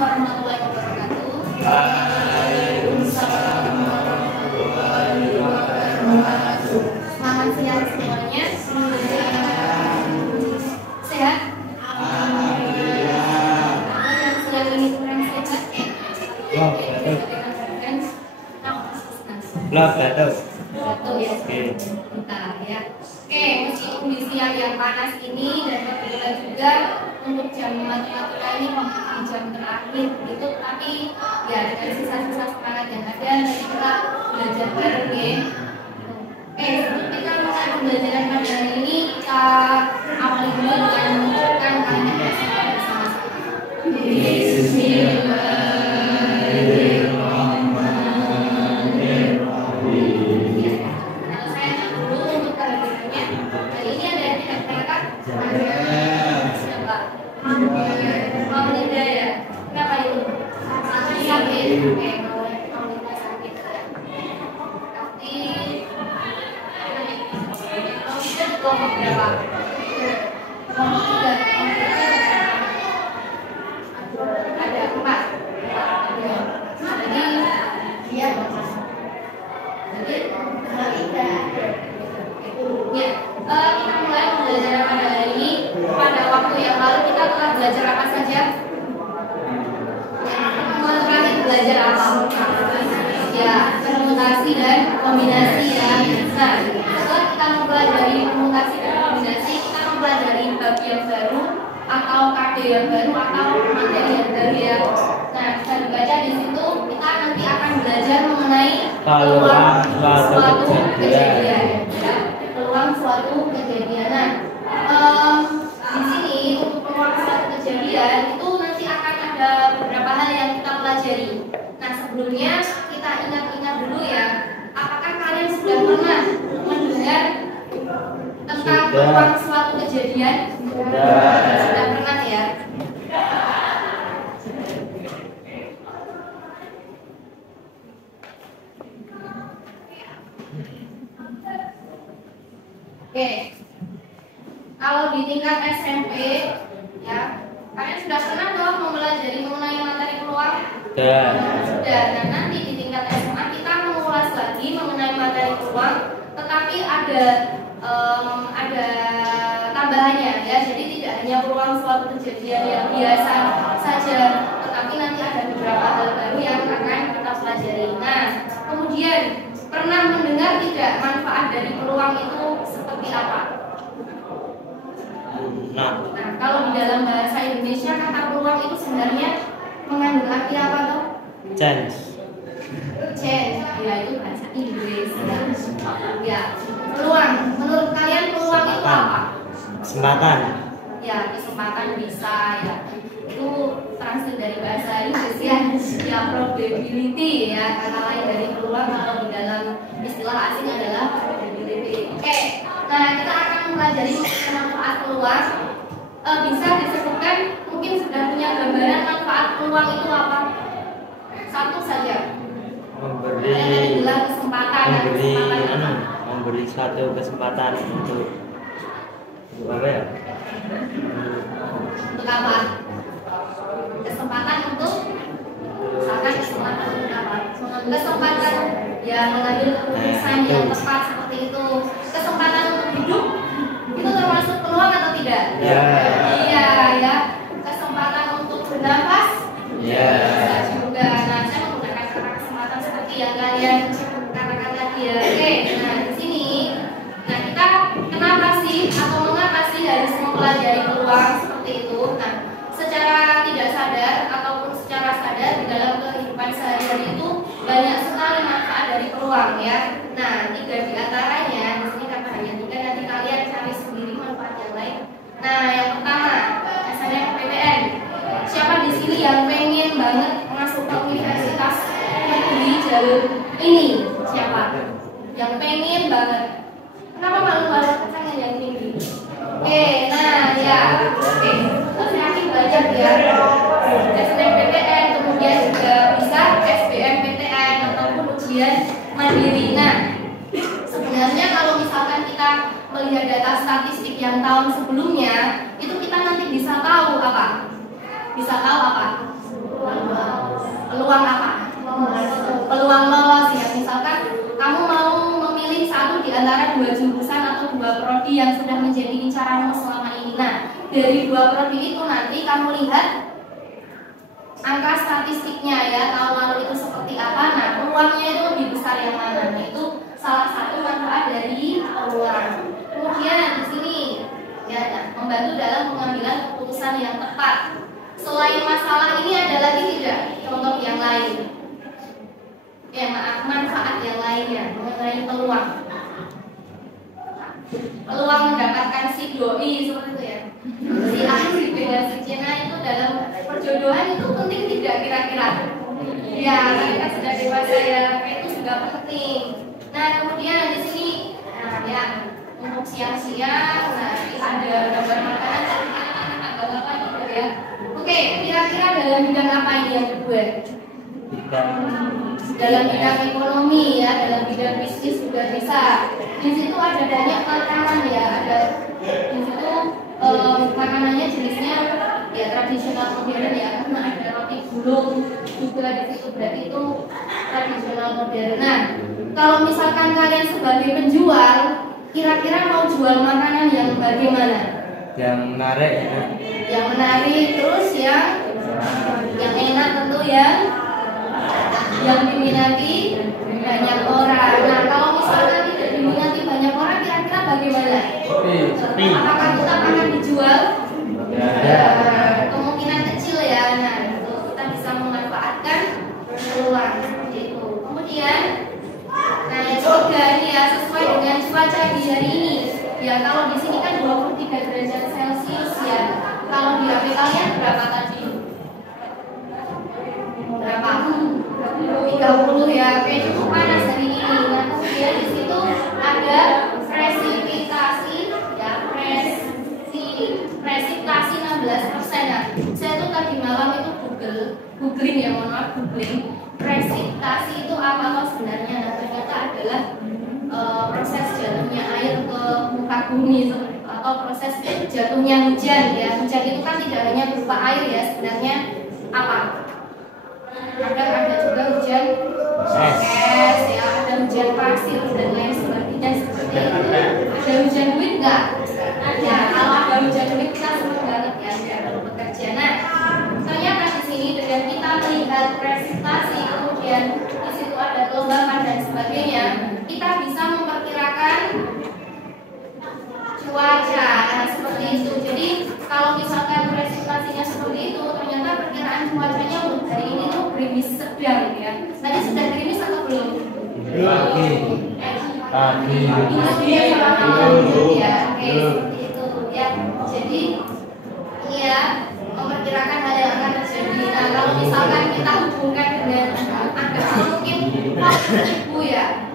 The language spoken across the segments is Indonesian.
warahmatullahi wabarakatuh. Waalaikumsalam warahmatullahi wabarakatuh. Selamat siang semuanya. Sehat? Alhamdulillah. Yang siang ini kurang sehat? Wah, batuk. Lah, batuk. Batuk ya. Bentar ya. Oke, meskipun di siang yang panas ini dan kebetulan juga untuk jam matematika ini memasuki jam terakhir gitu, tapi ya dengan sisa-sisa semangat yang ada nanti kita belajar bareng ya. Oke, sebelum kita mulai pembelajaran pada hari ini, kita awali dulu dengan mengucapkan kalimat bersama bersama-sama. Permutasi dan kombinasi ya. Nah, setelah kita mempelajari permutasi dan kombinasi, kita mempelajari bab yang baru atau KD yang baru atau materi yang baru ya. Nah, bisa dibaca di situ. Kita nanti akan belajar mengenai peluang suatu kejadian. Ya, peluang suatu kejadian. Nah, di sini untuk peluang suatu kejadian itu nanti akan ada beberapa hal yang kita pelajari. Nah, sebelumnya kita ingat-ingat dulu ya, apakah kalian sudah pernah mendengar tentang peluang suatu kejadian? Sudah pernah ya? Oke, kalau di tingkat SMP ya, kalian sudah pernah dong mempelajari mengenai materi peluang? Sudah. Nah, nanti di tingkat SMA kita mengulas lagi mengenai materi peluang, tetapi ada tambahannya ya. Jadi tidak hanya peluang suatu kejadian yang biasa saja, tetapi nanti ada beberapa hal baru yang akan kita pelajari. Nah, kemudian pernah mendengar tidak manfaat dari peluang itu seperti apa? Nah, kalau di dalam bahasa Indonesia kata peluang itu sebenarnya mengandung arti apa tuh? Chance. Ya itu bahasa Inggris ya. Peluang, menurut kalian peluang itu apa? Kesempatan. Ya, kesempatan bisa ya. Itu translate dari bahasa Inggris ya. Ya, probability ya. Kata lain dari peluang kalau di dalam istilah asing adalah probability. Oke, nah kita akan mempelajari manfaat peluang. Bisa disebutkan, mungkin sudah punya gambaran manfaat peluang itu apa? Satu saja. Memberi suatu kesempatan untuk apa ya? Untuk apa? Kesempatan untuk misalkan kesempatan untuk apa? Kesempatan ya mengambil keputusan yang tepat seperti itu. Kesempatan untuk hidup itu termasuk peluang atau tidak? Ya. Iya ya. Kesempatan untuk bernafas? Ya. Juga. Nah, saya menggunakan kata kesempatan seperti yang kalian katakan tadi ya. Oke. Nah, di sini, nah kita kenapa sih atau mengapa sih harus mempelajari peluang seperti itu? Nah, secara tidak sadar ataupun secara sadar di dalam kehidupan sehari-hari itu banyak sekali manfaat dari peluang ya. Nah, 3 di antaranya, di sini kata hanya 3, nanti kalian cari sendiri manfaat yang lain. Nah, yang pertama, SNMPTN. Siapa di sini yang pengen banget masuk ke universitas negeri jalur ini? Siapa? Yang pengen banget. Kenapa malu-malu? Pengen yang tinggi. Oke, nah ya. Oke, terus yakin banyak ya. SNMPTN, kemudian juga bisa SBMPTN ataupun ujian mandiri. Nah, sebenarnya kalau misalkan kita melihat data statistik yang tahun sebelumnya, itu kita nanti bisa tahu apa? Bisa tahu apa? prodi yang sudah menjadi incaranmu selama ini. Nah, dari 2 prodi itu nanti kamu lihat angka statistiknya ya, tahun lalu itu seperti apa. Nah, peluangnya itu lebih besar yang mana? Nah, itu salah satu manfaat dari peluang. Kemudian di sini ya, membantu dalam pengambilan keputusan yang tepat. Selain masalah ini ada lagi tidak contoh yang lain? Ya, maaf, manfaat yang lainnya mengenai peluang. Peluang mendapatkan si doi seperti itu ya, si A si B si C. Nah, itu dalam perjodohan itu penting tidak kira-kira? Ya, mereka sudah dewasa ya, itu juga penting. Nah, kemudian di sini, nah ya, untuk siang-siang, nah ada gambar makanan, tanggal apa gitu ya. Oke, kira-kira dalam bidang apa ini yang kedua? Dalam bidang ekonomi ya, dalam bidang bisnis juga bisa. Di situ ada banyak makanan ya, ada di situ makanannya jenisnya ya tradisional modern ya, karena ada roti gulung juga di situ, berarti itu tradisional modern. Nah, kalau misalkan kalian sebagai penjual, kira-kira mau jual makanan yang bagaimana? Yang menarik ya. Yang menarik, terus yang enak tentu ya, yang diminati banyak orang. Nah, kalau misalkan tidak diminati banyak orang, kira-kira bagaimana? Sepi. Apakah kita akan dijual? Ya. Kemungkinan kecil ya. Nah, itu kita bisa memanfaatkan peluang seperti itu. Kemudian, nah yang ketiga ini ya, sesuai dengan cuaca di hari ini. Ya, kalau di sini kan 23 derajat Celcius ya. Kalau di HP kalian berapa tadi? Berapa? 30 ya. Oke, cukup panas hari ini. Nah, kemudian di situ ada presipitasi ya, presipitasi 16%. Nah, saya tuh tadi malam itu googling ya, mohon maaf, googling presipitasi itu apa loh sebenarnya. Nah, ternyata adalah proses jatuhnya air ke muka bumi atau proses jatuhnya hujan ya. Hujan itu kan tidak hanya berupa air ya, sebenarnya apa? Ada juga hujan es ya, ada hujan pasir dan lain sebagainya seperti itu. Ada hujan duit nggak? Ada. Kalau ada hujan duit kita senang banget ya, tidak perlu bekerja. Nah, ternyata di sini dengan kita melihat presentasi, kemudian di situ ada kelombakan dan sebagainya, kita bisa memperkirakan cuaca. Nah, seperti itu. Jadi kalau misalkan presentasinya seperti itu, ternyata perkiraan cuacanya untuk hari ini tuh gerimis sedang ya. Tadi sudah gerimis atau belum? Pagi ya. Oke, seperti itu ya. Jadi ini ya, memperkirakan hal yang akan terjadi. Nah, kalau misalkan kita hubungkan dengan agak mungkin ibu ya,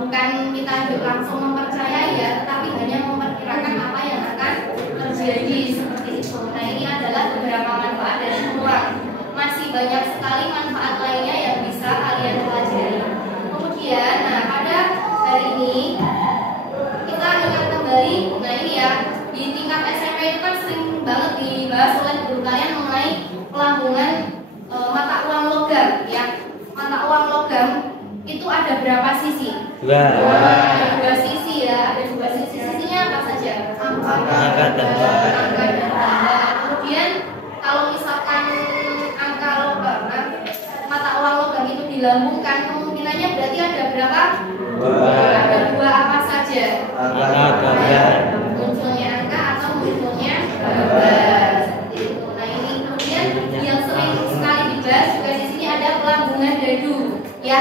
bukan kita langsung mempercayai ya, tetapi hanya memperkirakan apa yang akan terjadi seperti itu. Nah, ini adalah beberapa manfaat dari peluang. Masih banyak sekali manfaat lainnya yang bisa kalian pelajari. Kemudian, nah pada hari ini kita ingat kembali, nah ini ya, di tingkat SMP itu kan sering banget dibahas oleh guru kalian mengenai pelambungan mata uang logam ya. Mata uang logam itu ada berapa sisi? Ada 2 sisi ya, ada 2 sisi. Sisinya apa saja? Angka dan tanda. Kemudian kalau misalkan angka logam, mata uang logam itu dilambungkan, kemungkinannya berarti ada berapa? Ada 2 apa saja? Munculnya angka atau munculnya gambar seperti itu. Nah, ini kemudian yang sering sekali dibahas juga di sini ada pelambungan dadu ya.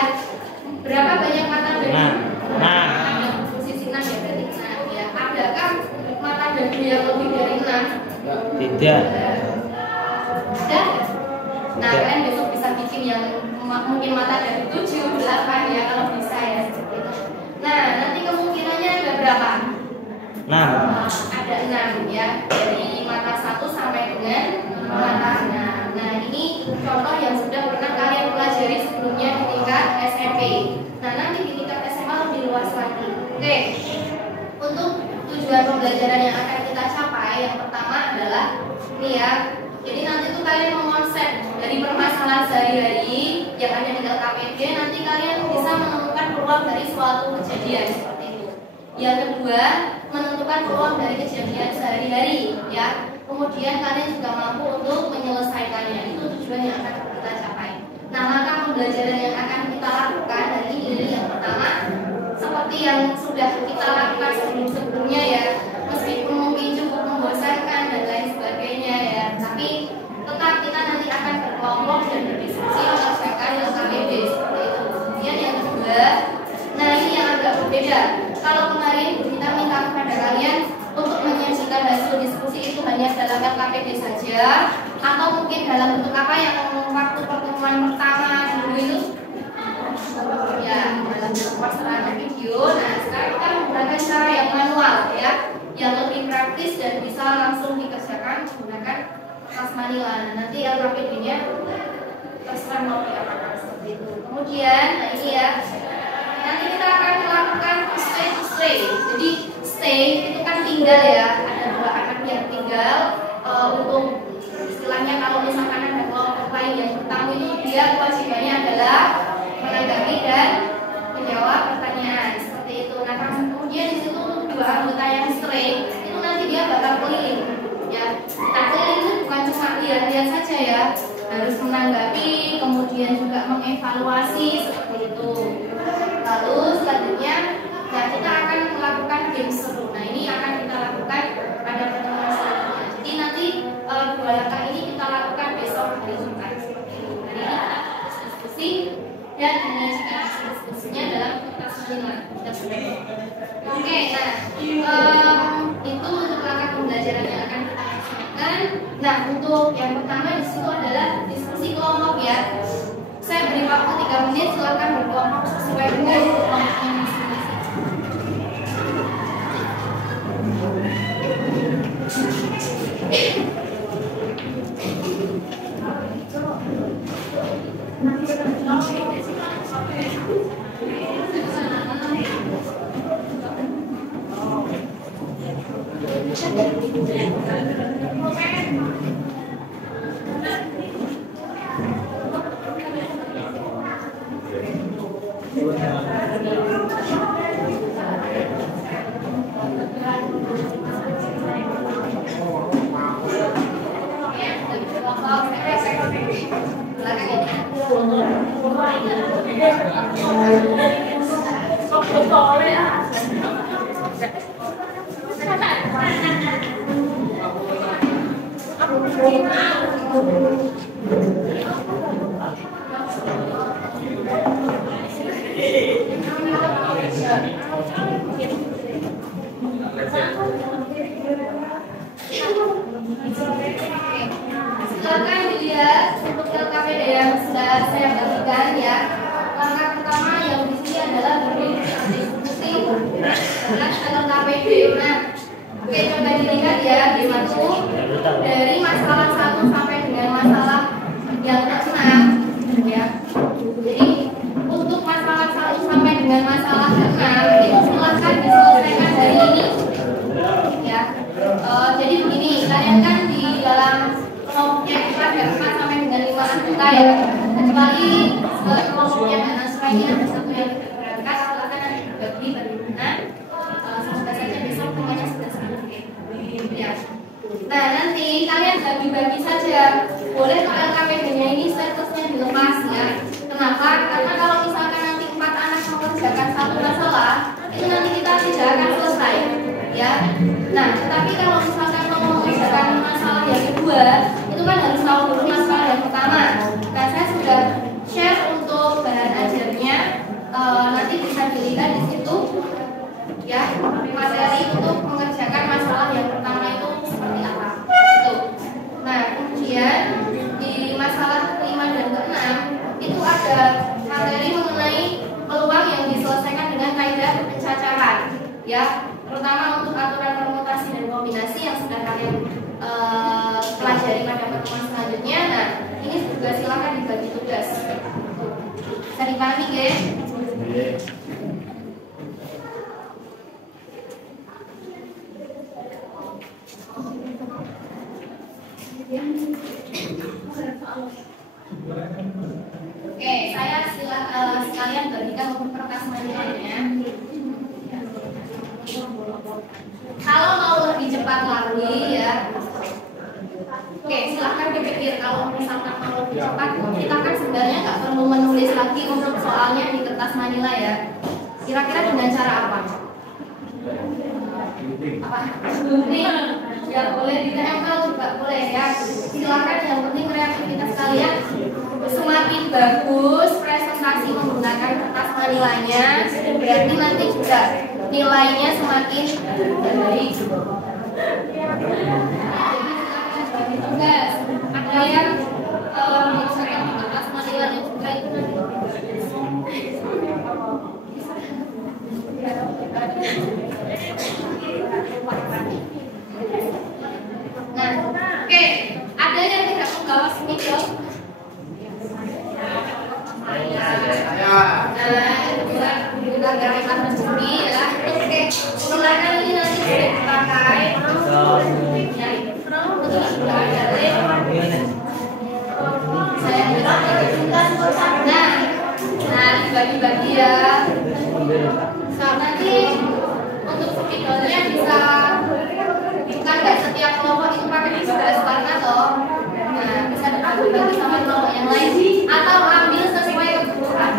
Berapa banyak mata dadu? Sisi 6 ya, berarti 6 ya. Adakah mata dadu yang lebih dari 6? Tidak. Ada? Nah, kalian besok bisa bikin yang mungkin mata dari 7, 8 ya, kalau bisa ya seperti itu. Nah, nanti kemungkinannya ada berapa? 6. Ada 6 ya, dari mata 1 sampai dengan mata 6. Nah, ini contoh yang sudah pernah kalian pelajari sebelumnya di tingkat SMP. Nah, nanti di tingkat SMA lebih luas lagi. Oke, untuk tujuan pembelajaran yang akan kita capai, yang pertama adalah ini ya. Jadi nanti tuh kalian mengonsep dari permasalahan sehari-hari yang ada di LKPD, nanti kalian bisa menemukan peluang dari suatu kejadian seperti itu. Yang kedua, menentukan peluang dari kejadian sehari-hari, ya. Kemudian kalian juga mampu untuk menyelesaikannya. Itu tujuan yang akan kita capai. Nah, langkah pembelajaran yang akan kita lakukan hari ini yang pertama, seperti yang sudah kita lakukan sebelum-sebelumnya ya, meskipun mungkin cukup membosankan dan lain sebagainya ya, tapi tetap kita nanti akan berkelompok dan berdiskusi mengerjakan LKPD seperti itu. Kemudian yang kedua, nah ini yang agak berbeda. Kalau kemarin kita minta kepada kalian untuk menyajikan hasil diskusi itu hanya dalam LKPD saja, atau mungkin dalam bentuk apa yang waktu pertemuan pertama dulu itu ya dalam bentuk perseratan video. Nah sekarang kita menggunakan cara yang manual ya, yang lebih praktis dan bisa langsung dikerjakan menggunakan kertas manila. Nah, nanti LKPD-nya terserah mau diapakan seperti itu. Kemudian, nah ini ya, nanti kita akan melakukan stay to stay. Jadi stay itu kan tinggal ya, ada dua anak yang tinggal untuk istilahnya kalau misalkan ada kelompok lain yang bertamu itu dia kewajibannya adalah menanggapi dan menjawab pertanyaan seperti itu. Nah kemudian di situ dua anggota yang stay itu nanti dia bakal keliling ya. Nah keliling itu bukan cuma lihat-lihat saja ya, harus menanggapi, kemudian juga mengevaluasi seperti itu. Lalu selanjutnya, nah kita akan melakukan game seru. Nah ini akan kita lakukan pada pertemuan selanjutnya. Jadi nanti dua langkah ini kita lakukan besok hari Jumat seperti itu. Hari ini kita diskusi dan menyajikan diskusinya dalam kertas manila. Oke, nah itu untuk langkah pembelajaran yang akan kita laksanakan. Nah untuk yang pertama di situ adalah diskusi kelompok ya. Saya beri waktu 3 menit, silakan berkelompok sesuai dengan kelompoknya masing-masing. Silakan dilihat untuk LKPD yang sudah saya bagikan ya. Langkah pertama yang di sini adalah berdiskusi dengan LKPD. Nah, oke coba dilihat ya di satu dari masalah 1 sampai dengan masalah yang ke-6 ya. Jadi untuk masalah 1 sampai dengan masalah ke-6 itu silakan diselesaikan hari ini ya. Jadi begini, kalian kan di dalam kelompoknya itu ada 4 sampai dengan 5 anggota ya. Kecuali kelompoknya dan asranya ada satu yang tidak berangkat, silakan nanti dibagi bagaimana. Semoga saja besok semuanya sudah selesai. Ya. Nah nanti kalian bagi-bagi saja. Boleh kalau LKPD-nya ini statusnya dilepas ya. Kenapa? Karena kalau misalkan nanti 4 anak mengerjakan satu masalah, itu nanti kita tidak akan selesai ya. Nah tetapi kalau misalkan mau mengerjakan masalah yang kedua, itu kan harus tahu dulu masalah yang pertama. Nah saya sudah share untuk bahan ajarnya, nanti bisa dilihat di situ ya, materi untuk mengerjakan masalah yang pertama itu seperti apa itu. Nah kemudian di masalah ke-5 dan ke-6 itu ada materi mengenai peluang yang diselesaikan dengan kaidah pencacaran ya, terutama untuk aturan permutasi dan kombinasi yang sudah kalian pelajari pada pertemuan selanjutnya. Nah ini juga silakan dibagi tugas. Bisa dipahami ya? Oke, saya sekalian bagikan untuk kertas manilanya. Kalau mau lebih cepat lagi ya, oke, silahkan dipikir. Kalau misalkan mau lebih cepat, kita kan sebenarnya nggak perlu menulis lagi untuk soalnya di kertas manila ya. Kira-kira dengan cara apa? Gunting, ya boleh ditempel juga boleh ya. Silakan, yang penting kreativitas kalian semakin bagus presentasi menggunakan kertas manilanya, berarti nanti juga nilainya semakin baik. Jadi tugas ada yang menyelesaikan di kertas manilanya juga itu nanti. Nah, oke, ada yang tidak membawa video? Kita gerakan mencuri ya. Oke, silakan ini nanti bisa dipakai. Betul sudah ada lem. Saya nah dibagi-bagi ya. Nanti untuk spidolnya bisa bukan nggak setiap kelompok itu pakai 11 warna loh. Nah bisa dibagi-bagi sama kelompok yang lain atau ambil sesuai kebutuhan.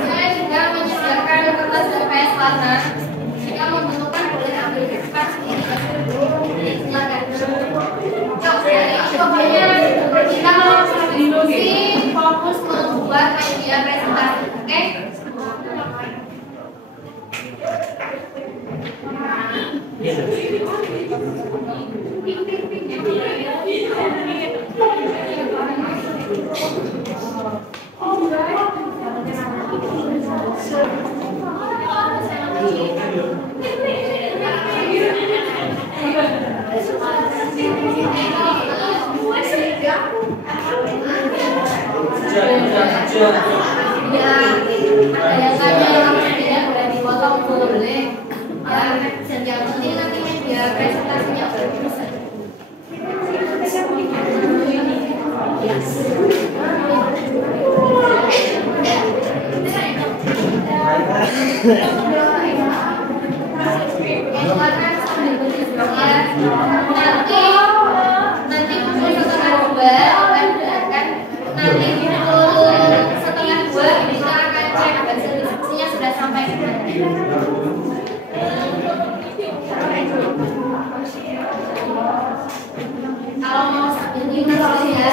Saya juga menyediakan kertas dan PS warna. Jika membutuhkan boleh ambil cepat sendiri. Silakan. Pokoknya kita diskusi fokus membuat media presentasi. Oke? Ya, ada yang tanya yang media boleh dipotong boleh. Ya, dan yang penting nanti media presentasinya bagus. Nanti pukul setengah 2 nanti pukul setengah 2 kita akan cek hasil diskusinya sudah sampai ke mana. Kalau mau sambil minum ya.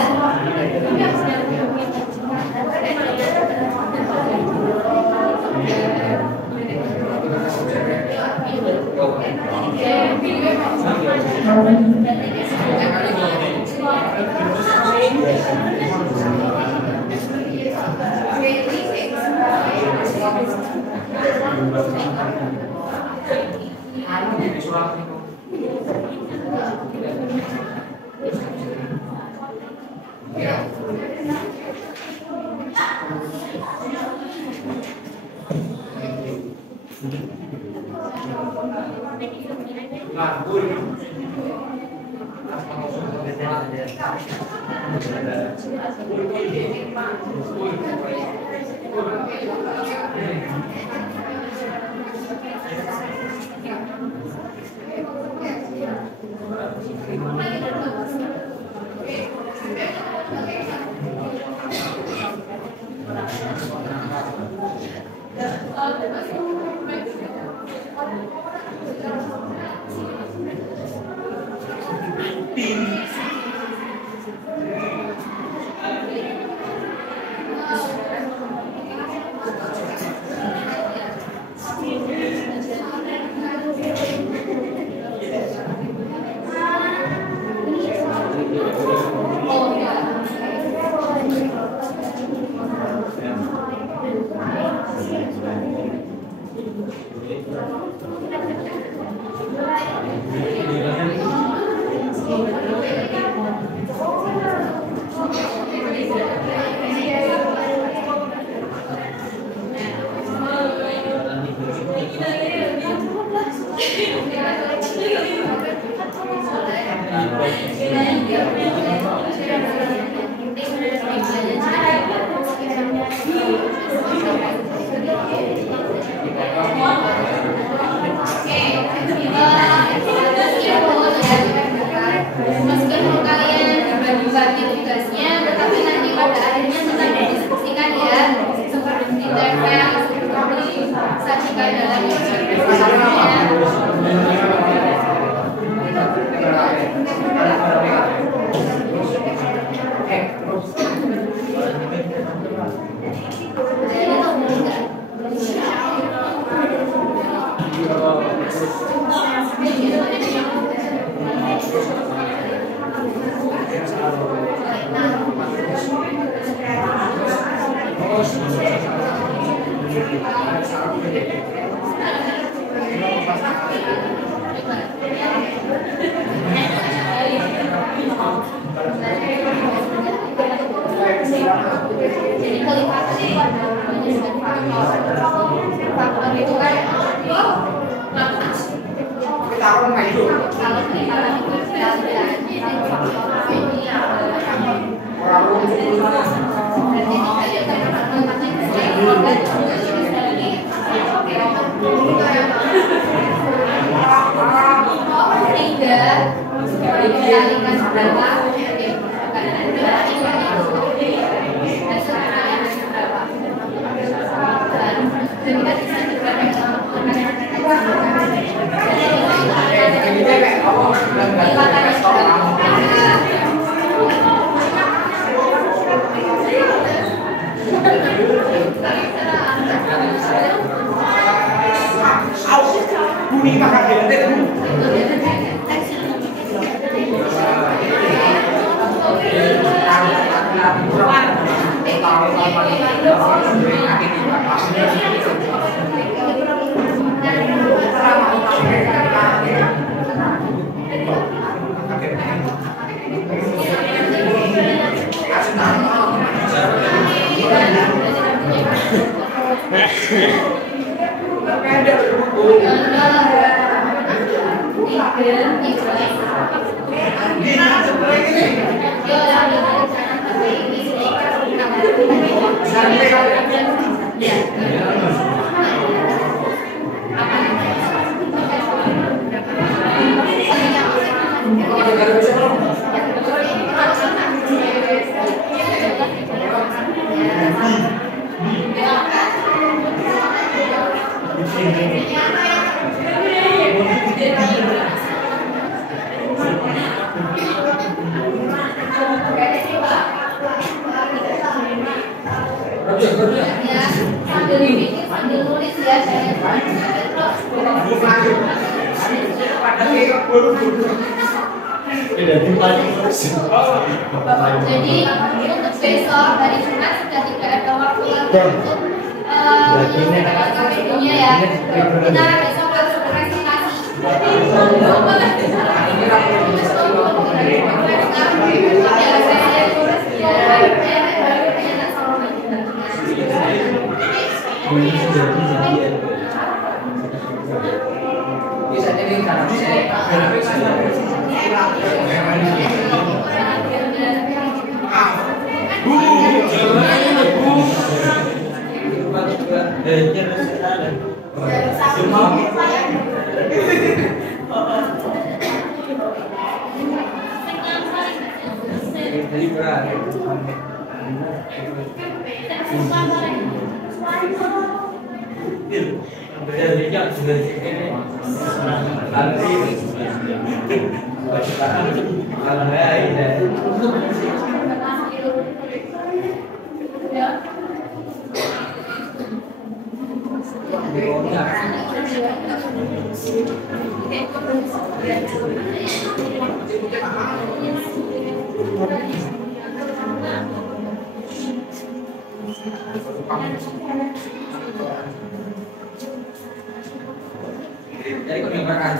Jadi kelipatan faktor itu kan kalau kelipatan itu jadi untuk besok hari Jumat sudah tidak ada waktu untuk KPU-nya ya. Kita besok langsung presentasi. Bisa jadi Jadi kau dengarkan.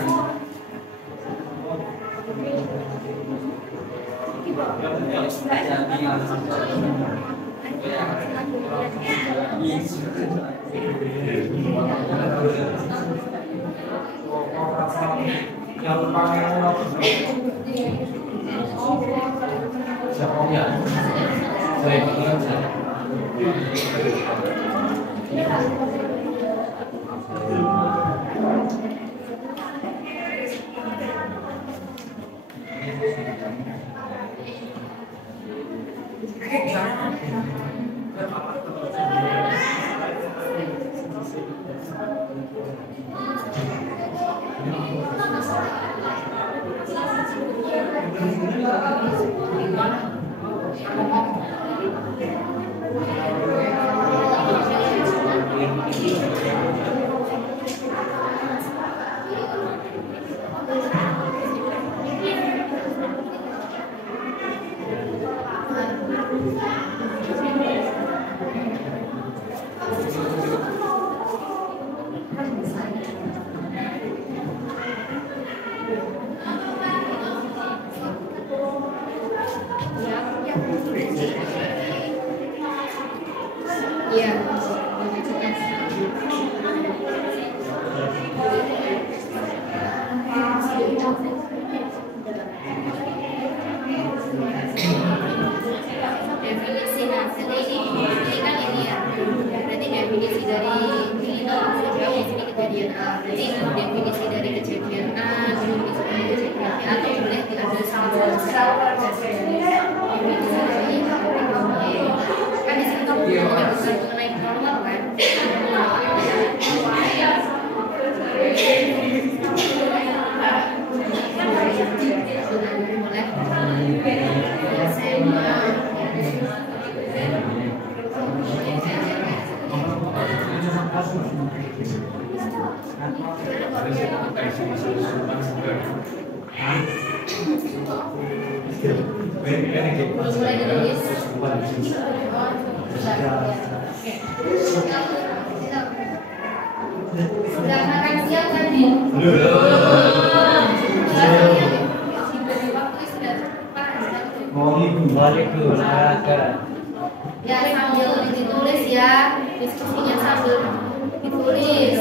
Sudah makan siang kan, Bin? Balik ke olahraga. Ya, sambil ditulis ya, diskusinya sambil ditulis.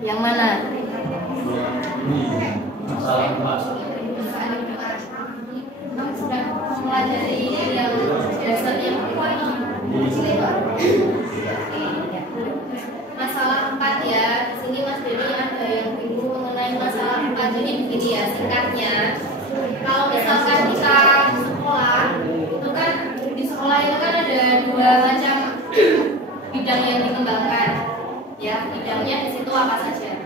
Yang mana? Sudah mempelajari yang dasarnya masalah 4 ya. Di sini Mas Dedi ada yang bingung mengenai masalah 4. Jadi begini ya singkatnya. Kalau misalkan kita sekolah, itu kan di sekolah itu kan ada 2 macam bidang yang dikembangkan. Ya, bidangnya di situ apa saja?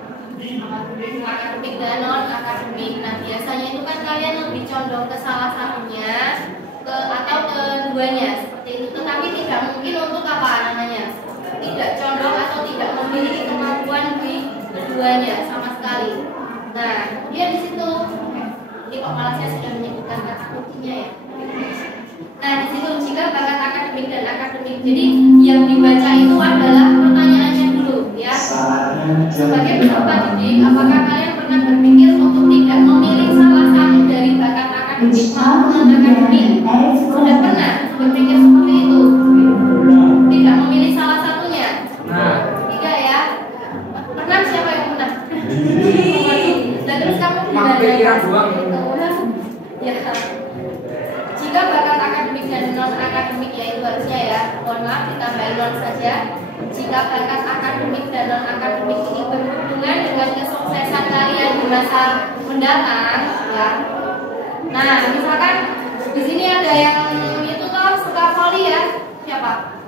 Akademik dan non akademik. Nah, biasanya itu kan kalian lebih condong ke salah satunya atau keduanya seperti itu. Tetapi tidak mungkin untuk apa namanya? Tidak condong atau tidak memiliki kemampuan di keduanya sama sekali. Nah, kemudian di situ ini kepala saya sudah menyebutkan kata kuncinya ya. Nah, di situ jika bakat akademik dan akademik. Jadi yang dibaca itu adalah pertanyaannya dulu ya. Sebagai peserta didik, apakah kalian pernah berpikir untuk tidak memilih salah satu dari bakat akademik maupun akademik? Sudah pernah berpikir seperti itu? Tidak memilih salah satunya? Tidak Cuma pikiran doang. Ya. Jika bakat akademik dan non akademik ya itu harusnya ya, mohon maaf ditambahin non saja. Jika bakat akademik dan non akademik ini berhubungan dengan kesuksesan kalian di masa mendatang, ya. Nah, misalkan di sini ada yang itu tuh suka voli ya, siapa?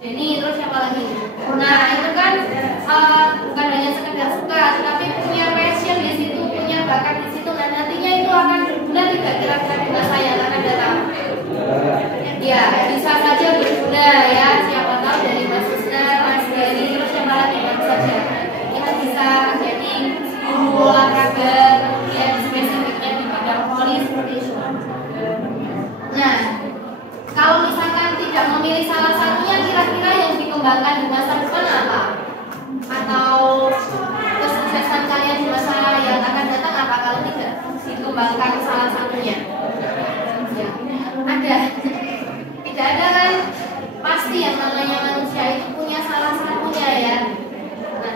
Denny, terus siapa lagi? Nah, itu kan bukan hanya sekedar suka, tapi punya passion di situ, punya bakat di situ. Nah, nantinya itu akan berguna tidak kira-kira di masa yang akan datang? Ya, bisa saja berguna ya. Siapa tahu dari Mas Susna, Mas Gary, terus siapa lagi baru saja. Kita bisa jadi guru olahraga yang spesifiknya di bidang voli seperti itu. Nah, kalau misalkan tidak memilih salah satunya, kira-kira yang dikembangkan di masa depan apa? Atau kesuksesan kalian di masa yang akan datang apa kalau tidak dikembangkan salah satunya? Ya, ada. Tidak ada kan? Pasti yang namanya manusia itu punya salah satunya ya. Nah,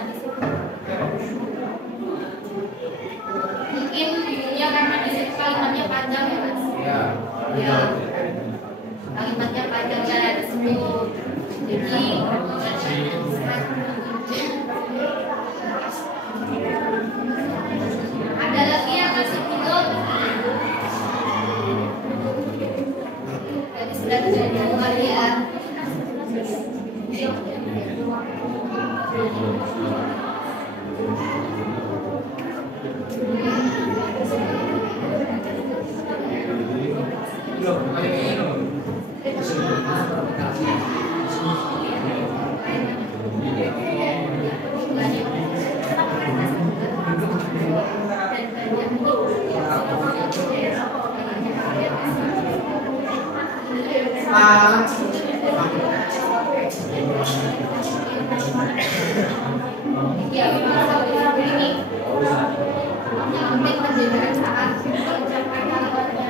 mungkin di dunia karena di situ kalimatnya panjang ya Mas. Ya. Kalimatnya panjang ya disebut. Jadi ada lagi yang masih bingung. Jadi sudah tidak diulang ya. Ya, ini yang penting menjaga saat mengucapkan kalimatnya.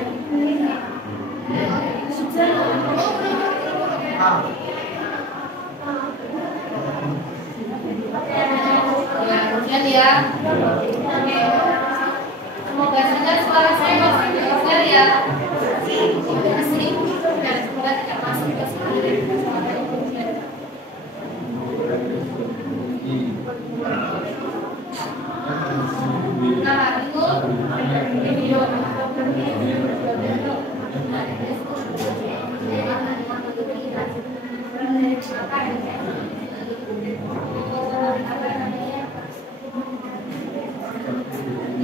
Ya, kemudian ya. Semoga saja suara saya masih dengar ya. Dan semoga tidak masuk ke sini. Nah, itu video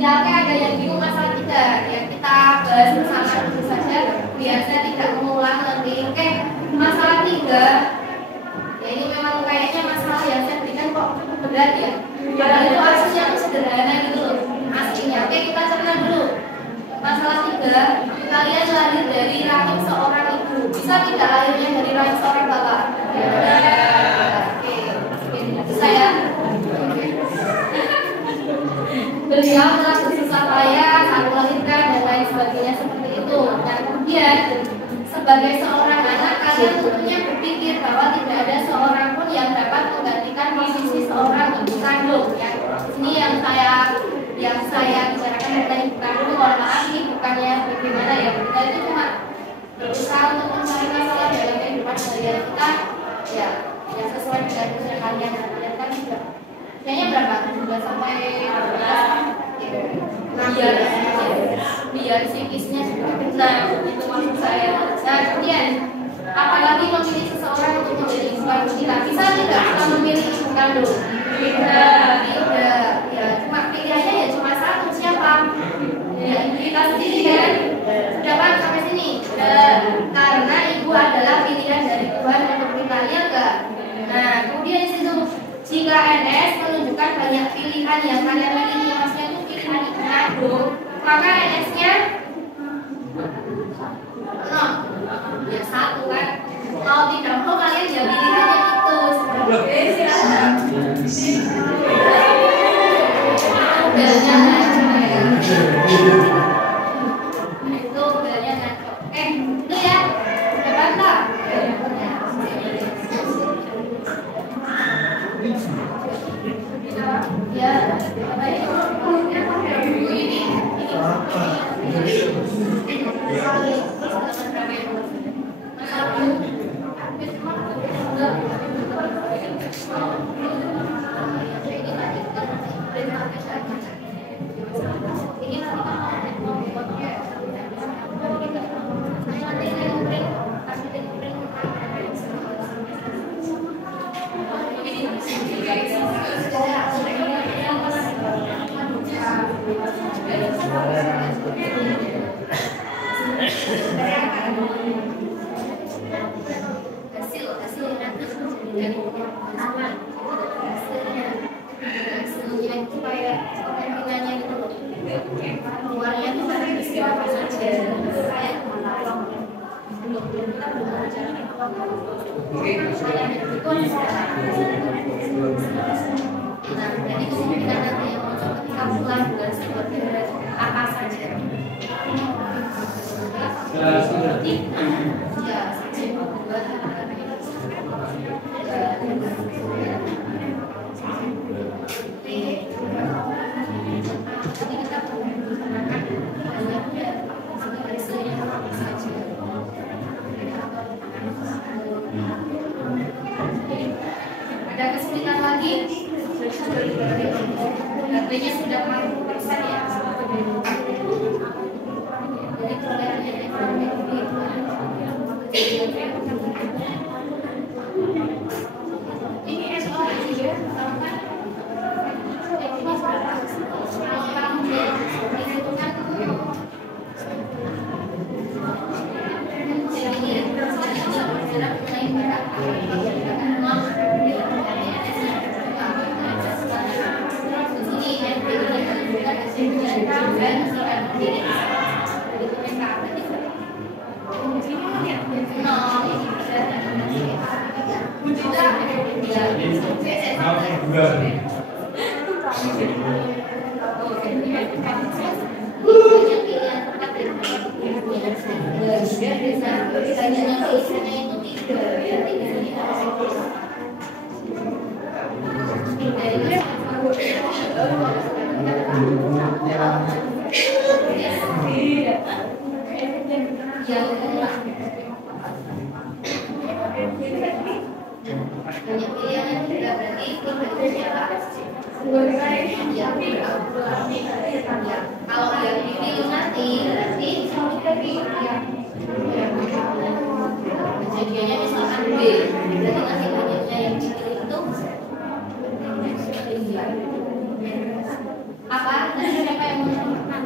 ya, oke, ada yang bingung masalah kita ya, kita bahas bersama dulu saja biasa tidak mengulang nanti. Oke, masalah 3 ya, ini memang kayaknya masalah yang saya berikan kok berat ya, padahal itu aslinya sederhana gitu loh aslinya. Oke, kita cerna dulu. Masalah 3, kalian lahir dari rahim seorang ibu, bisa tidak lahirnya dari rahim seorang bapak? Oke, bisa ya. Beliau telah bersusah payah saat melahirkan dan lain sebagainya seperti itu. Nah, kemudian sebagai seorang anak, kalian tentunya berpikir bahwa tidak ada seorang pun yang dapat menggantikan posisi seorang ibu kandung. Ya, ini yang saya bicarakan tentang ibu kandung. Mohon maaf nih, bukannya bagaimana ya, kita itu cuma berusaha untuk mencari masalah dalam kehidupan sehari-hari kita, ya, yang sesuai dengan usia kalian. Kalian kan sudah kayaknya berapa? 2 sampai 12 biar psikisnya juga benar, itu maksud saya. Nah, kemudian apalagi memilih seseorang untuk menjadi ibu kandung kita, bisa tidak kita memilih ibu kandung? Tidak, ya, cuma pilihannya ya cuma satu, siapa? Ya, ibu kita sendiri kan. Sudah paham sampai sini? Karena ibu adalah pilihan dari Tuhan untuk kita, ya enggak? Nah, kemudian di situ jika NS menunjukkan banyak pilihan yang kalian milih, maksudnya itu pilihan ibu kandung, maka NS-nya no, ya 1 kan. Kalau tidak mau kalian ya pilihnya itu. Silakan. Belnya ngaco ya. Itu belnya ngaco. Itu ya. Udah bantah. Ya, baik. Ini Ada kesulitan lagi? Harganya sudah 40% ya. Jadi ini SOA juga. Kalau yang dipilih nanti berarti kejadiannya misalkan B, berarti nanti banyaknya yang dipilih itu apa? Nanti siapa yang menentukan?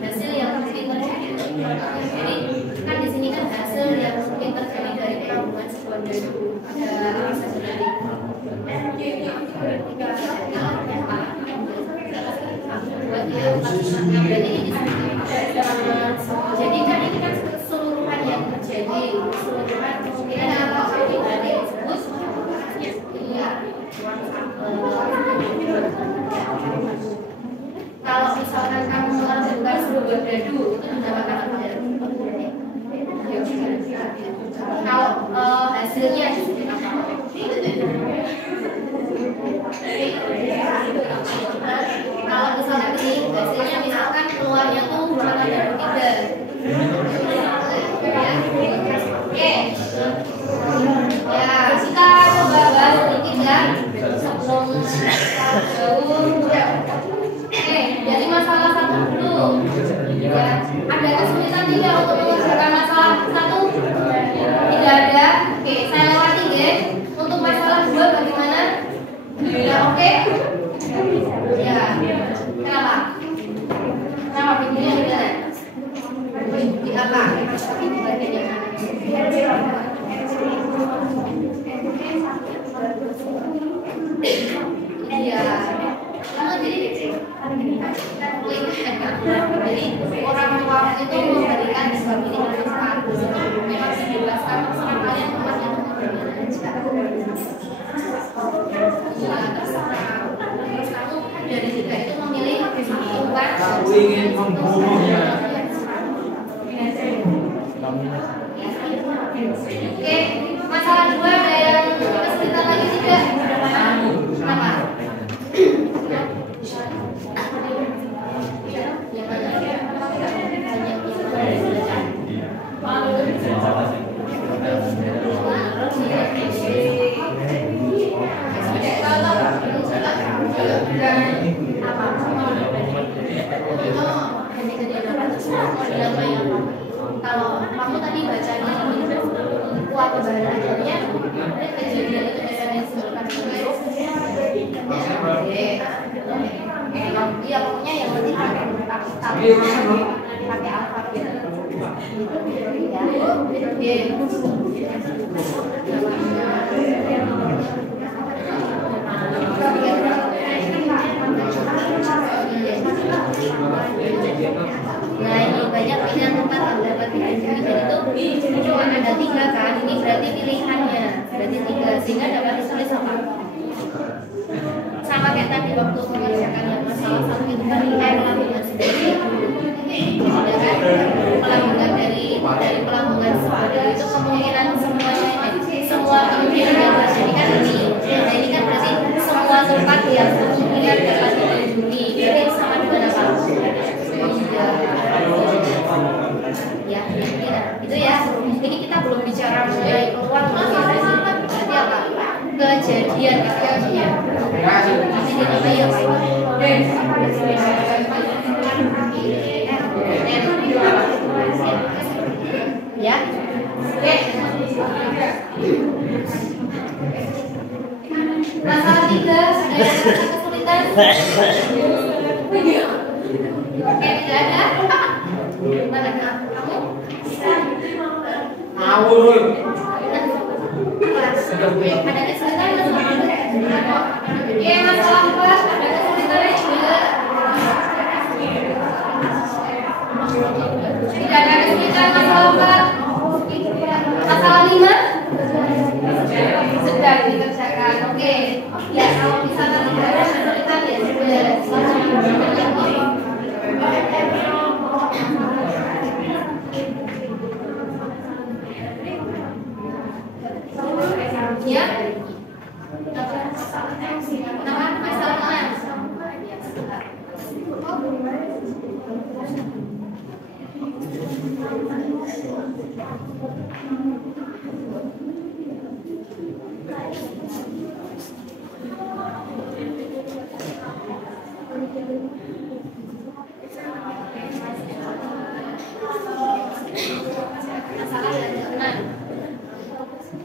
Hasil yang mungkin terjadi, jadi kan di sini kan hasil yang mungkin terjadi dari perhubungan sekunder ada asas dari jadi kan ini kan keseluruhan yang terjadi, keseluruhan kemungkinan yang terjadi dari tersebut ya Ya, ada kesulitan tidak untuk mengerjakan masalah 1? Tidak ada. Oke, saya lewati ya. Untuk masalah 2 bagaimana? Ya, oke. Ya. Kenapa? Kenapa pintunya gimana? Di apa? Di bagian yang mana? Iya. Jadi orang tua itu memberikan sebab ini memang dibebaskan sama kalian tempatnya bagaimana aja. Ya terserah. Terus kamu dari 3 itu memilih satu kan? Aku ingin membunuhnya. Oke, masalah 2 ada yang kesulitan lagi tidak? Kenapa? Kalau kamu tadi bacanya kuat bahasanya kejadian itu biasanya disebutkan iya pokoknya yang penting pakai alfabet nah ini banyak pilihan tempat yang dapat dipilih. Jadi itu cuma ada 3 kan, ini berarti pilihannya berarti 3 sehingga dapat ditulis apa? Sama kayak tadi waktu mengerjakan yang masalah 1 itu kan pelambungan sendiri ada kan pelambungan dari pelambungan sebagai itu kemungkinan semua kemungkinan yang terjadi kan ini nah ini kan berarti semua tempat yang kemungkinan dapat dikunjungi jadi sama dengan apa? Ya, itu ya. Ini kita belum bicara mengenai keluar berarti apa? Kejadian kejadian. Nanti dinamanya ya. Oke. Masalah 3 ada kesulitan. Tidak ada. Mana kamu? Ngawur. Ada kesulitan masalah 4 ada kesulitannya juga. Tidak ada kesulitan masalah 4. Masalah 5 sedang dikerjakan. Oke. Ya kalau misalnya tidak ada kesulitan ya ya. Nama masalah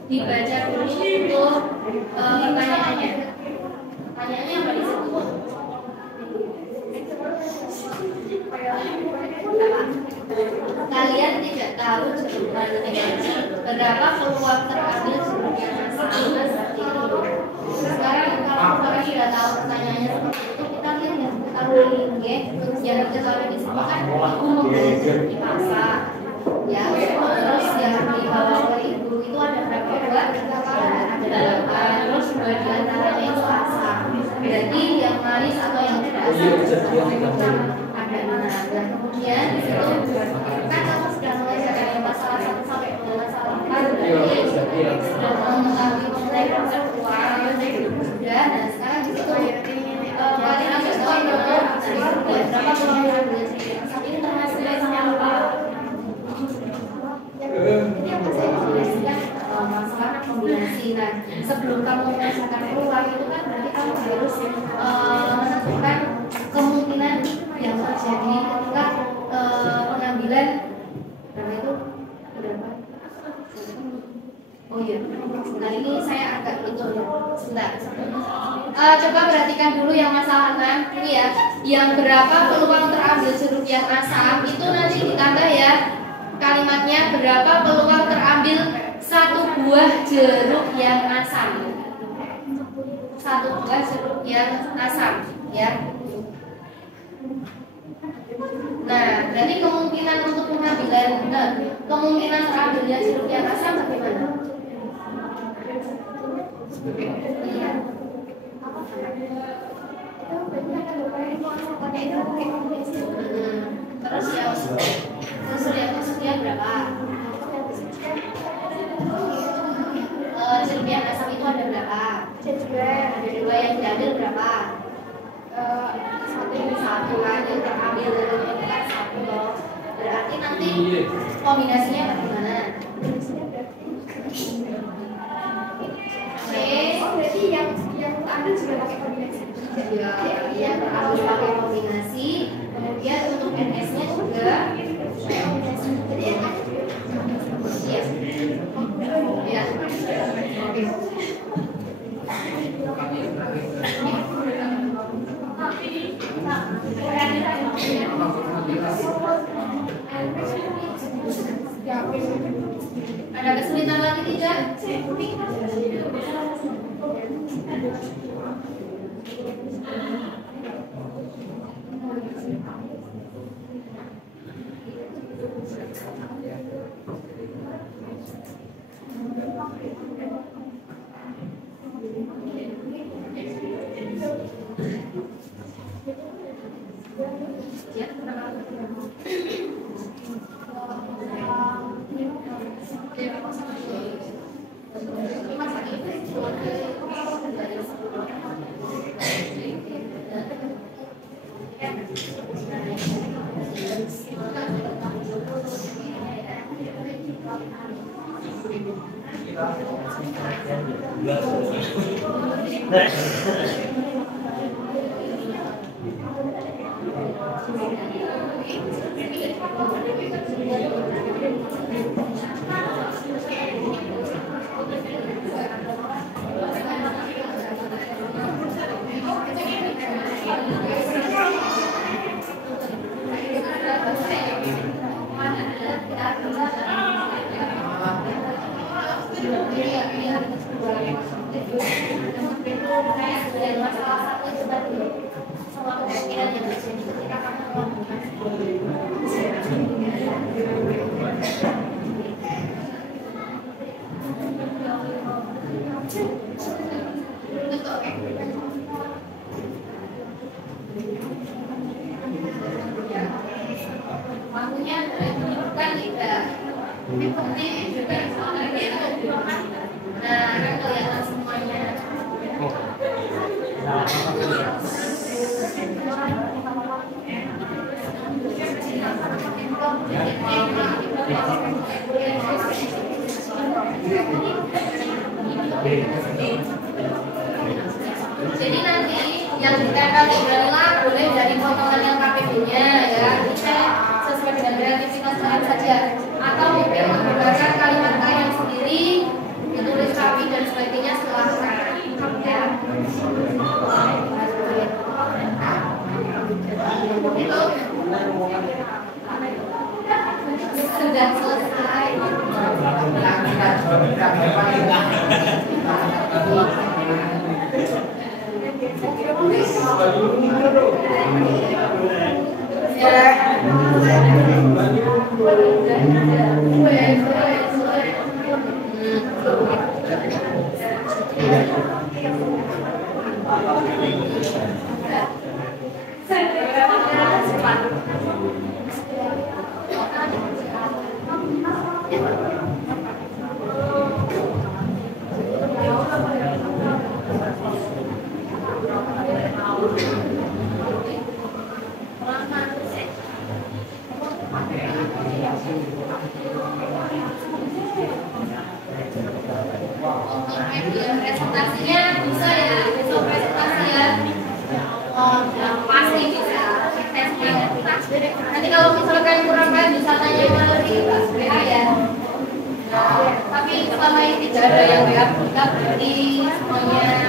dibaca dulu untuk pertanyaannya. Pertanyaannya apa di situ? Kalian tidak tahu berapa peluang terambil sebagian masalah seperti itu. Sekarang kalau kalian sudah tahu pertanyaannya seperti itu, kita lihat ya, tahu ya. Yang kita tahu di sini kan ibu belajar di pasar, ya. Terus yang dibawa oleh ibu itu ada berapa buah? Ada 8. Terus 2 di antaranya itu asam. Berarti yang manis atau yang tidak asam ada 6. Dan kemudian di situ kan kamu sudah mengerjakan yang masalah 1 sampai masalah 4. Berarti sudah mengetahui kompleks uang sudah. Dan sekarang di situ kalian ambil poin berapa peluang ini termasuk yang apa? Ini apa saya kombinasikan masalah kombinasi. Nah, sebelum kamu mengerjakan peluang itu kan berarti kamu harus menentukan kemungkinan yang terjadi ketika Sebentar. Coba perhatikan dulu yang masalah 6 ini ya. Yang berapa peluang terambil jeruk yang asam itu nanti ditambah ya. Kalimatnya berapa peluang terambil satu buah jeruk yang asam. Satu buah jeruk yang asam ya. Nah, berarti kemungkinan untuk pengambilan kemungkinan terambilnya jeruk yang asam bagaimana? Terus ya, kesulian berapa? Jeruk yang asam itu ada berapa? Ada 2 yang diambil berapa? Satu kan yang terambil dari satu loh. Berarti nanti kombinasinya bagaimana? Berarti yang terambil juga pakai kombinasi. Iya, terambil pakai kombinasi. Kemudian untuk NS-nya juga kombinasi. Iya. Oke. Ada kesulitan lagi tidak? Jadi nanti yang ditempel di Manila boleh dari potongan yang KPB-nya ya, dicek sesuai dengan kreativitas bahan saja, atau mungkin menggunakan kalimat yang sendiri, ditulis rapi dan sebagainya silahkan ya. Itu sudah selesai. Presentasinya bisa ya, besok presentasi ya. Oh, pasti bisa. Nanti kalau misalkan kurang bisa tanya melalui WA ya. Tapi selama ini tidak ada yang WA kita berarti semuanya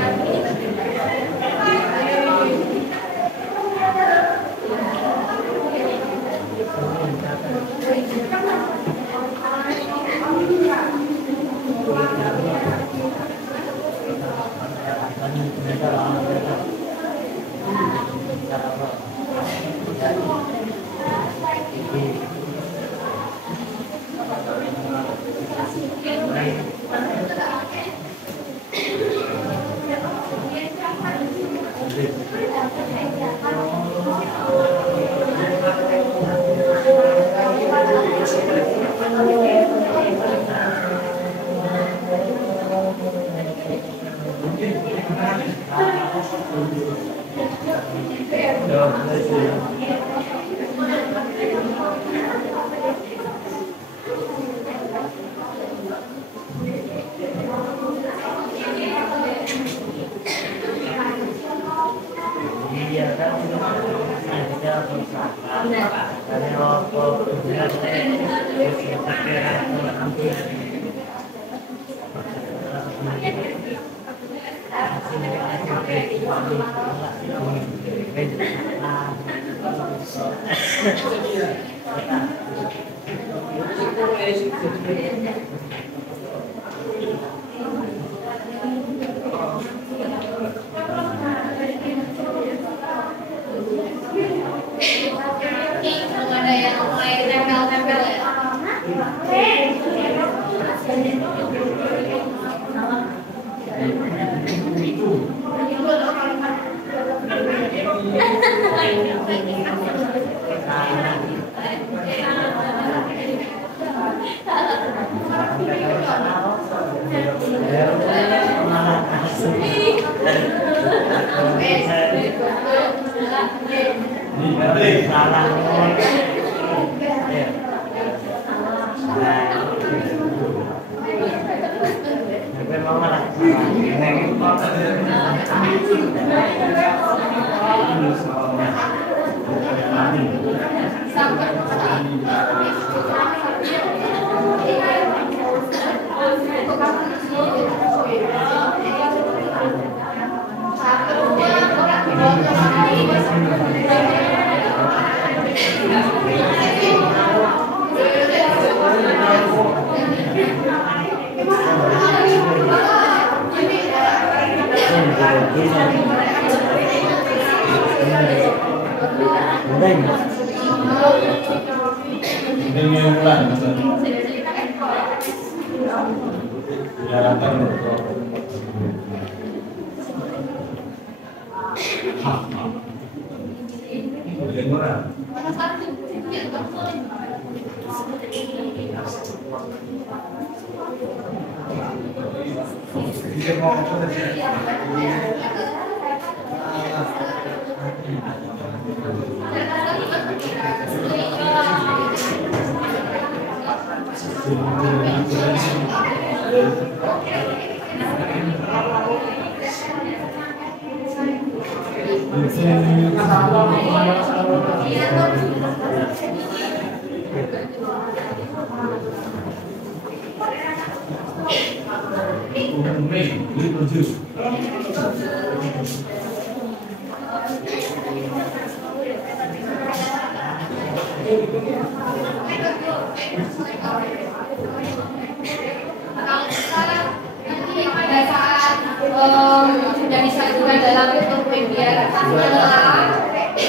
sudah disajikan dalam bentuk media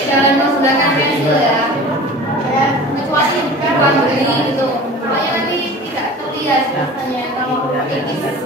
jangan menggunakan pensil ya, kecuali ruang beli gitu, supaya nanti tidak terlihat rasanya kalau irisnya.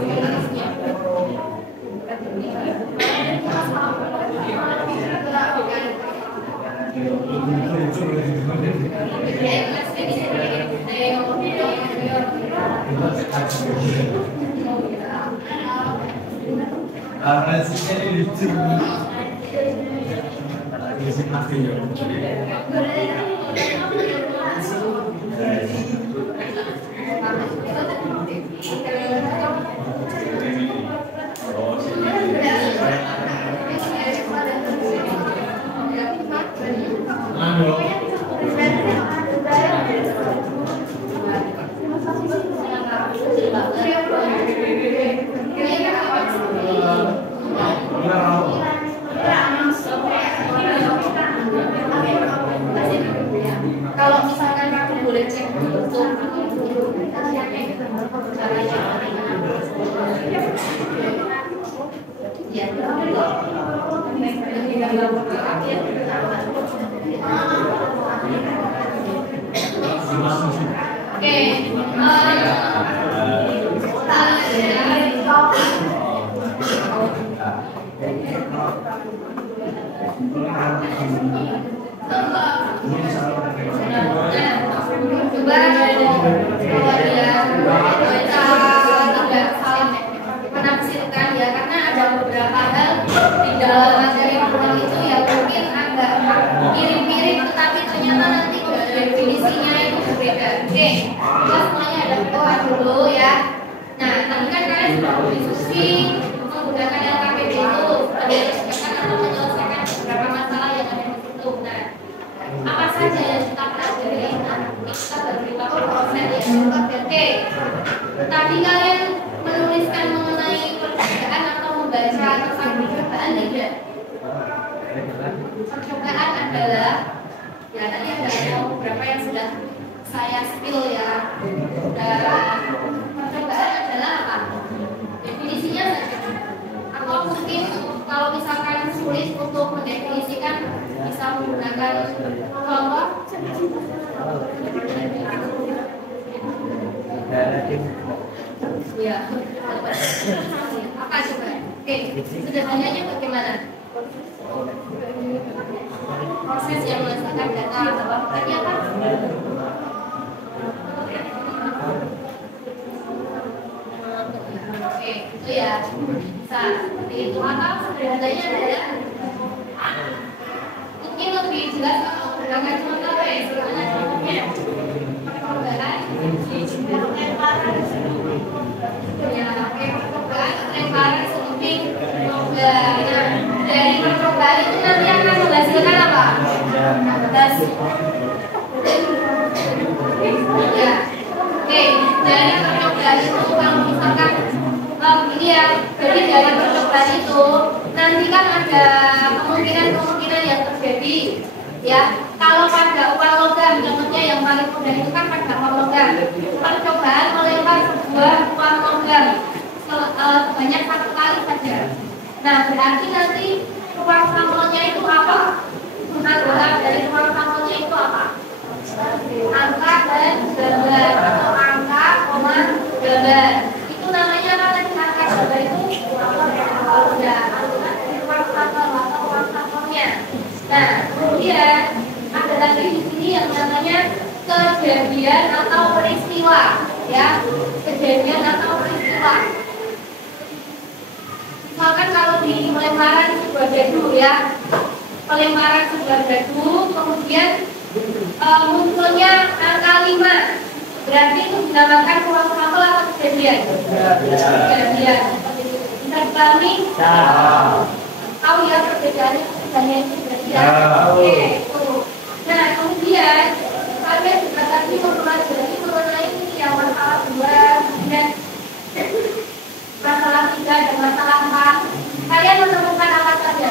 Ya, oke, coba kalau dia kita tidak saling menafsirkan ya, karena ada beberapa hal di dalam materi manual itu yang mungkin agak mirip-mirip, tetapi ternyata nanti definisinya itu berbeda. Oke, kita semuanya ada pengetahuan dulu ya. Nah, tadi kan kalian sudah berdiskusi menggunakan LKPD itu menyelesaikan atau menyelesaikan beberapa masalah yang ada di situ. Nah, apa saja yang kita pelajari? Kita beberapa proses ya. Oke, tadi kalian menuliskan mengenai percobaan atau membaca tentang percobaan tidak? Percobaan adalah ya, tadi ada beberapa yang sudah saya spill ya. Percobaan adalah apa? Definisinya saja. Atau mungkin kalau misalkan sulit untuk mendefinisikan, bisa menggunakan contoh. Ya, apa coba? Oke, sederhananya bagaimana? Proses yang menghasilkan data atau tadi apa? Oke, itu ya bisa seperti itu. Atau sederhananya adalah mungkin lebih jelas kalau menggunakan contoh ya, sederhana contohnya percobaan ya, oke, percobaan lemparan sunting lomba. Nah, dari percobaan itu nanti akan menghasilkan apa? Hasil. Ya, oke, dari percobaan itu kalau misalkan ini ya, jadi dari percobaan itu nanti kan ada kemungkinan yang terjadi ya. Kalau pada uang logam, contohnya yang paling mudah itu kan pada uang logam. Percobaan melempar sebuah uang logam sebanyak 1 kali saja. Nah, berarti nanti ruang sampelnya itu apa? Angka dari ruang sampelnya itu apa? Angka dan gambar atau angka, koma, gambar. Itu namanya apa tadi? Angka gambar itu ya, dari ruang sampel atau ruang sampelnya. Nah, kemudian ada lagi di sini yang namanya kejadian atau peristiwa, ya, kejadian atau peristiwa. Misalkan kalau di pelemparan sebuah dadu ya, pelemparan sebuah dadu, kemudian munculnya angka 5, berarti itu dinamakan ruang sampel atau kejadian? Kejadian. Bisa dipahami? Tahu ya perbedaannya? Oke, nah kemudian kalian juga tadi mempelajari mengenai ini yang masalah 2, kemudian masalah 3 dan masalah 4. Kalian menemukan apa saja?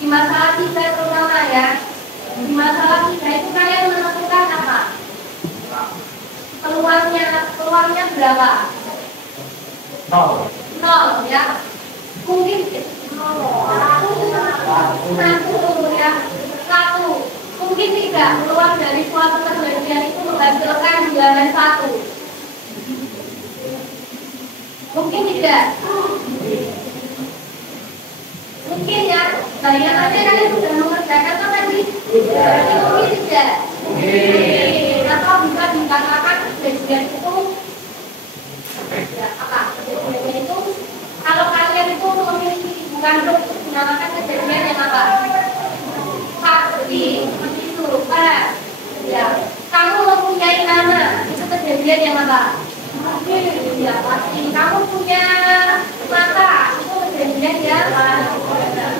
Di masalah 3 terutama ya. Di masalah 3 itu kalian menemukan apa? Peluangnya berapa? 0 ya. Mungkin 1 ya, 1 mungkin tidak keluar dari suatu kejadian itu menghasilkan bilangan 1. Mungkin tidak. Mungkin ya. Bayangannya kalian sudah mengerjakan kan tadi? Mungkin tidak. Atau bisa dikatakan kejadian itu ya, apa? Kejadian itu kalau kalian itu memiliki bukan grup, dinamakan kejadian yang apa? Pasti, seperti itu. Ya, kamu mempunyai nama, itu kejadian yang apa? Ya, pasti. Kamu punya mata, itu kejadian yang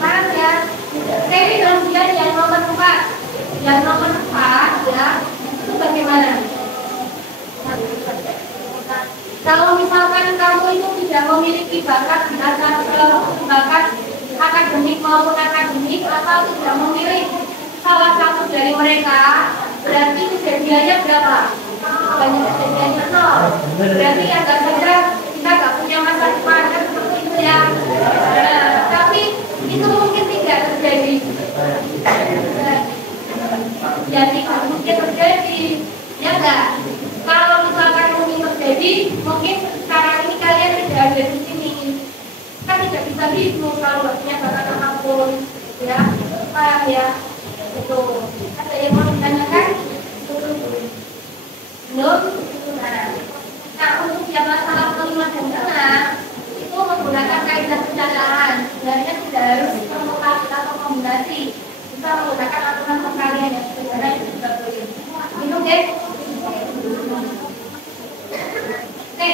kan ya. Tapi kemudian yang nomor 4, ya, itu bagaimana? Kalau misalkan kamu itu tidak memiliki bakat akademik maupun akademik atau tidak memilih salah satu dari mereka, berarti kejadiannya berapa? Banyak kejadiannya 0. Berarti agak saja kita nggak punya masa depan kan seperti itu ya. Tapi itu mungkin tidak terjadi. Ya tidak mungkin terjadi, ya enggak. Kalau misalkan mungkin terjadi, mungkin sekarang ini kalian tidak ada di sini. Kan tidak bisa bingung kalau nggak punya bakat apapun, ya. Paham ya? Itu ada yang mau ditanyakan? Belum? Nah, untuk yang masalah kelima dan enam itu menggunakan kaidah pencatatan. Sebenarnya tidak harus permukaan atau kombinasi. Bisa menggunakan aturan perkalian yang sebenarnya juga boleh. Minum deh. Oke.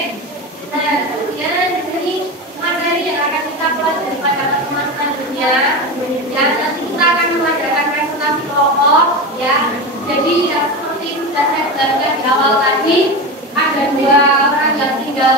Nah, kemudian di sini materi yang akan kita pelajari pada pertemuan selanjutnya, ya nanti kita akan mempelajari presentasi kelompok, ya. Jadi yang seperti sudah saya jelaskan di awal tadi, ada dua orang yang tinggal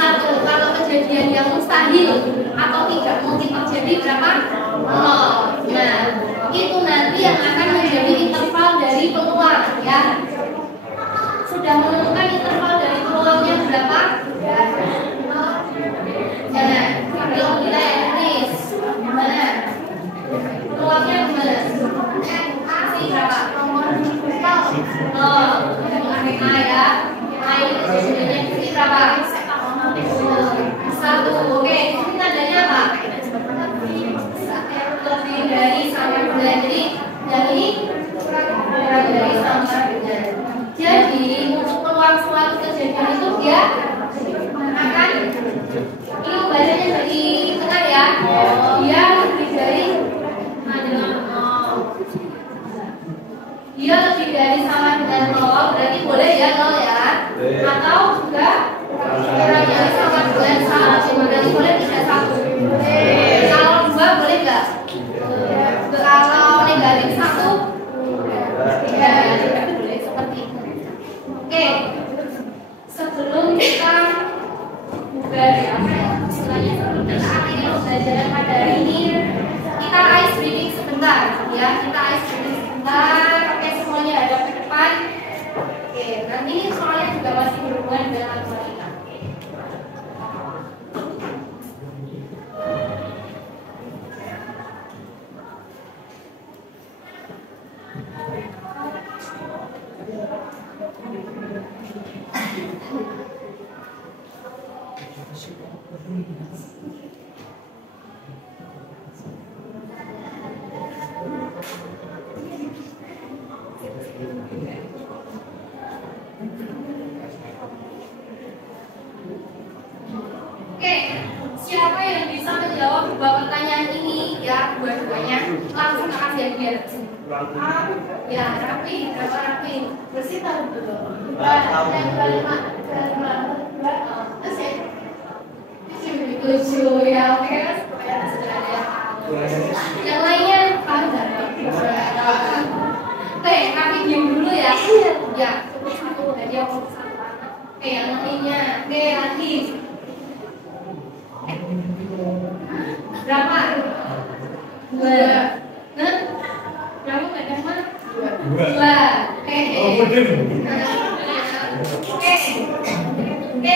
1. Kalau kejadian yang mustahil atau tidak mungkin terjadi berapa? 0. Nah, itu nanti yang akan menjadi interval dari peluang ya. Sudah menemukan interval dari peluangnya berapa? Jangan. Kalau kita yang tulis gimana? Peluangnya gimana? Kasih berapa? Oh, A ya. A itu sebenarnya kasih berapa? 1. Oke, ini tandanya apa? Lebih dari sama dengan. Jadi yang ini kurang dari sama dengan. Jadi untuk peluang suatu kejadian itu dia akan ini bahasanya dari tengah ya. Dia lebih dari dia lebih dari sama dengan 0, berarti boleh ya 0 ya. Atau juga kurang dari sama dengan 1, berarti boleh tidak 1. Kalau 2 boleh nggak? Kalau negatif 1 tidak boleh seperti itu. Oke, sebelum kita buka ya, istilahnya sebelum kita akhiri pembelajaran pada hari ini, kita ice breathing sebentar ya. Kita ice breathing sebentar. Oke, semuanya ada ke depan. Oke, nanti soalnya juga masih berhubungan dengan matematika. Oke, siapa yang bisa menjawab dua pertanyaan ini ya, dua-duanya langsung ke kasihan biar ya, rapi, rapi, bersih tahu dulu. Yang kelima, terus ya, lucu ya, oke, sudah ada. Yang lainnya paham nggak? Oke, rapi diam dulu ya. Ya, cukup satu aja, satu. Oke, yang lainnya, oke lagi. Berapa? 2. Nah, kamu pegang mana? 2. Oke. Oke. Oke,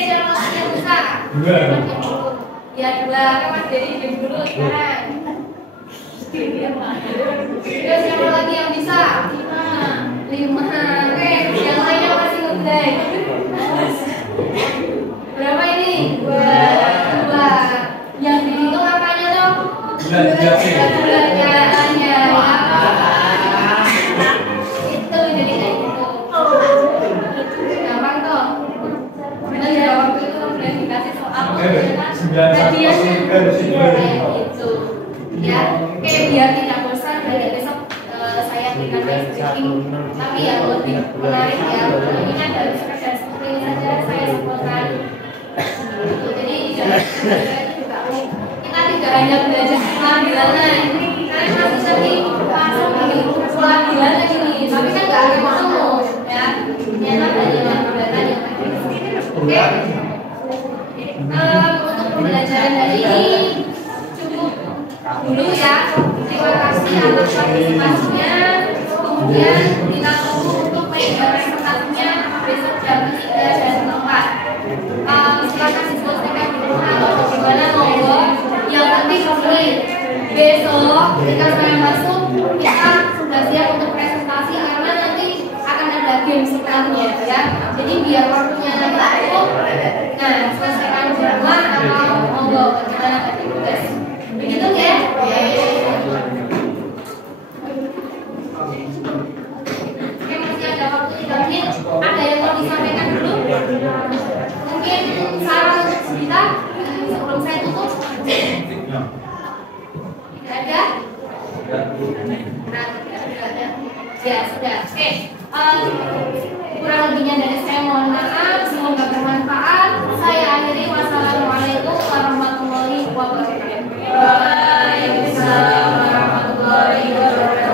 siapa lagi yang bisa? 2. Ya 2. Mas Dedi diam dulu sekarang. Terus siapa lagi yang bisa? 5. Oke, yang lainnya masih ngeblay. Berapa ini? 2. Yang dihitung apanya dong? Belanjaannya. Itu jadi kayak gitu. Gampang toh. Benar ya, waktu itu udah dikasih soal hadiahnya kayak gitu. Ya, oke, biar tidak bosan dari besok saya berikan speaking, tapi yang lebih menarik ya. Ini kan dari sekedar seperti ini saja saya sebutkan. Jadi kita tidak hanya belajar pengambilan, karena nanti langsung di pengambilan ini, tapi kan nggak akan ketemu ya. Ternyata banyak pembelajaran yang ada. Oke, untuk pembelajaran hari ini cukup dulu ya. Terima kasih atas partisipasinya. Kemudian kita tunggu untuk media presentasinya besok jam 3 dan 4. Silakan diselesaikan di rumah atau bagaimana monggo. Yang penting begini, besok ketika saya masuk kita sudah siap untuk presentasi karena nanti akan ada game setelahnya ya. Jadi biar waktunya nanti cukup. Nah, selesaikan di rumah atau monggo bagaimana tadi tugas. Begitu ya? Oke, masih ada waktu 3 menit. Ada yang mau disampaikan dulu? Mungkin saran kita sebelum saya tutup. Tidak ada? Ya sudah. Oke. Kurang lebihnya dari saya mohon maaf. Semoga bermanfaat. Saya akhiri. Wassalamualaikum warahmatullahi wabarakatuh. Waalaikumsalam warahmatullahi wabarakatuh.